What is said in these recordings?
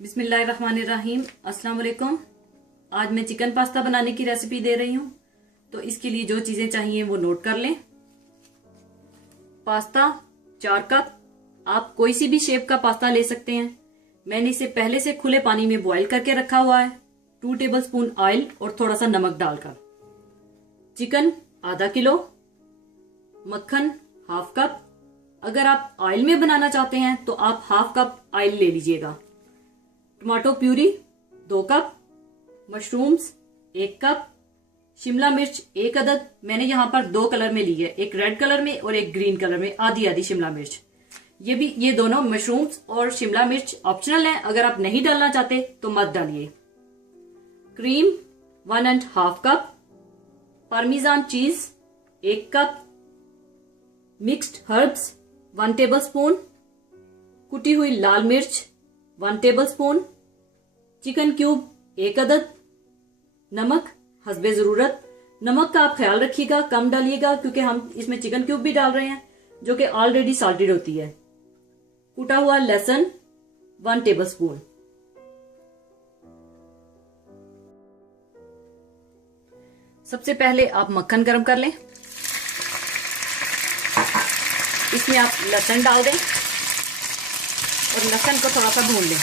बिस्मिल्लाहिर्रहमानिर्रहीम। अस्सलाम वालेकुम। आज मैं चिकन पास्ता बनाने की रेसिपी दे रही हूँ। तो इसके लिए जो चीज़ें चाहिए वो नोट कर लें। Pasta 4 cup. आप कोई सी भी शेप का पास्ता ले सकते हैं। मैंने इसे पहले से खुले पानी में बॉईल करके रखा हुआ है। 2 टेबलस्पून ऑयल और थोड़ा सा नमक डालकर। चिकन आधा किलो। मक्खन हाफ कप। अगर आप ऑयल में बनाना चाहते हैं तो आप हाफ कप ऑयल ले लीजिएगा। Tomato puree 2 cup. Mushrooms 1 cup. Shimla मिर्च 1 अदद। मैंने यहाँ पर 2 कलर में ली है, एक रेड कलर में और एक ग्रीन कलर में, आधी आधी शिमला मिर्च। ये दोनों मशरूम्स और शिमला मिर्च ऑप्शनल हैं, अगर आप नहीं डालना चाहते तो मत डालिए। Cream 1.5 cup. पार्मेजान चीज 1 कप। Mixed herbs 1 tablespoon. कुटी हुई लाल मिर्च 1 टेबलस्पून। चिकन क्यूब 1 अदद। नमक हस्बे जरूरत। नमक का आप ख्याल रखिएगा, कम डालिएगा, क्योंकि हम इसमें चिकन क्यूब भी डाल रहे हैं जो कि ऑलरेडी सॉल्टेड होती है। कुटा हुआ लहसुन 1 टेबलस्पून। सबसे पहले आप मक्खन गरम कर लें। इसमें आप लहसुन डाल दें और लहसुन को थोड़ा सा भून लें।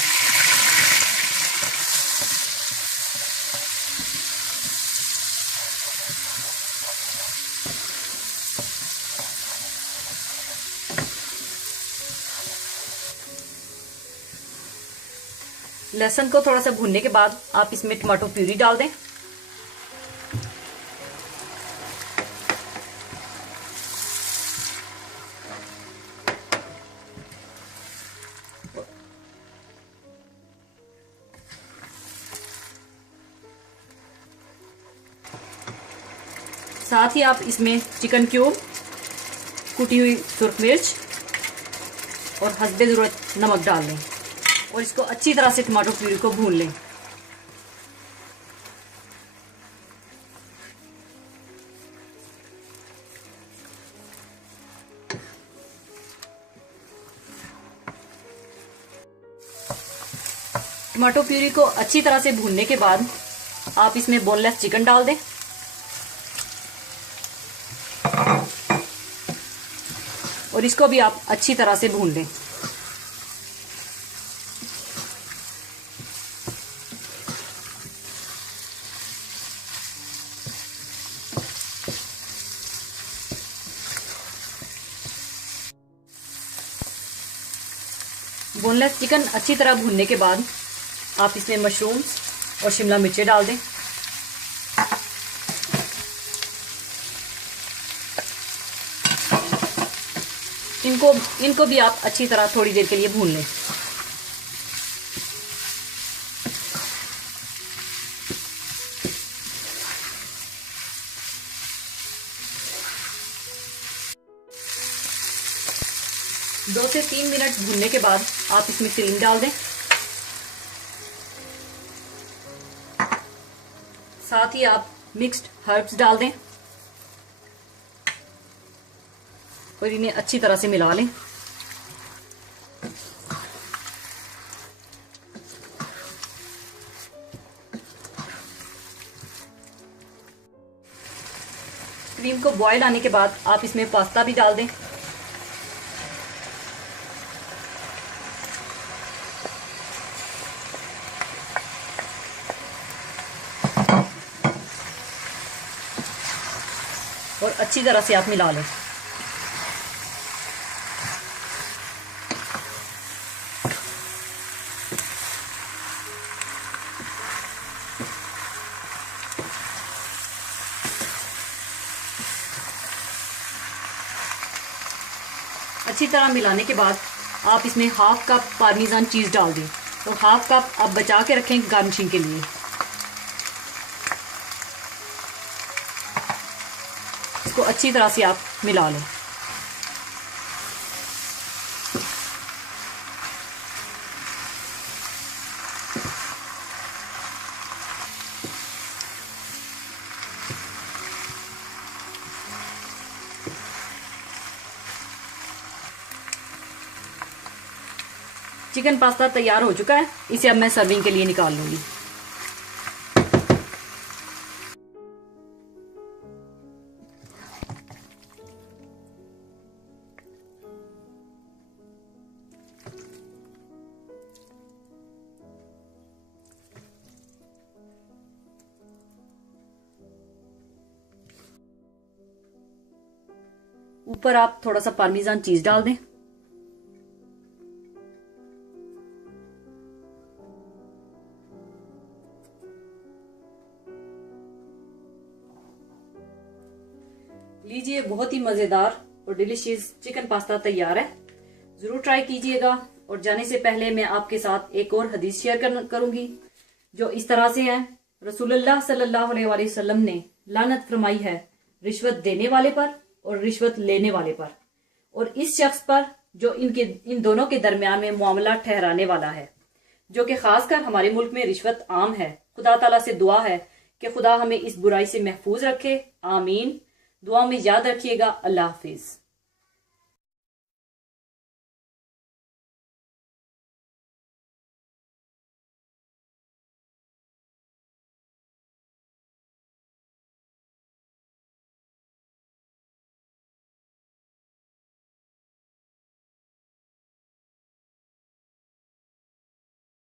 लहसुन को थोड़ा सा भूनने के बाद आप इसमें टमाटो प्यूरी डाल दें। साथ ही आप इसमें चिकन क्यूब, कुटी हुई सुर्ख मिर्च और हस्बे ज़रूरत नमक डाल लें और इसको अच्छी तरह से टमाटो प्यूरी को भून लें। टमाटो प्यूरी को अच्छी तरह से भूनने के बाद आप इसमें बोनलेस चिकन डाल दें और इसको भी आप अच्छी तरह से भून लें। बोनलेस चिकन अच्छी तरह भूनने के बाद आप इसमें मशरूम्स और शिमला मिर्चें डाल दें। इनको भी आप अच्छी तरह थोड़ी देर के लिए भून लें। दो से 3 मिनट भूनने के बाद आप इसमें फिलिंग डाल दें। साथ ही आप मिक्स्ड हर्ब्स डाल दें और इन्हें अच्छी तरह से मिला लें। क्रीम को बॉयल आने के बाद आप इसमें पास्ता भी डाल दें। और अच्छी तरह से आप मिला लें। अच्छी तरह मिलाने के बाद आप इसमें हाफ कप पार्मेजान चीज़ डाल दें और हाफ कप आप बचा के रखें गार्निशिंग के लिए। इसको अच्छी तरह से आप मिला लें। चिकन पास्ता तैयार हो चुका है, इसे अब मैं सर्विंग के लिए निकाल लूंगी। ऊपर आप थोड़ा सा पार्मेजान चीज डाल दें। लीजिए, बहुत ही मजेदार और डिलीशियस चिकन पास्ता तैयार है। जरूर ट्राई कीजिएगा। और जाने से पहले मैं आपके साथ एक और हदीस शेयर करूंगी जो इस तरह से है। रसूलुल्लाह सल्लल्लाहु अलैहि वसल्लम ने लानत फरमाई है रिश्वत देने वाले पर और रिश्वत लेने वाले पर, और इस शख्स पर जो इन दोनों के दरमियान में मामला ठहराने वाला है, जो कि खासकर हमारे मुल्क में रिश्वत आम है। खुदा ताला से दुआ है कि खुदा हमें इस बुराई से महफूज रखे। आमीन। दुआ में याद रखिएगा। अल्लाह हाफिज।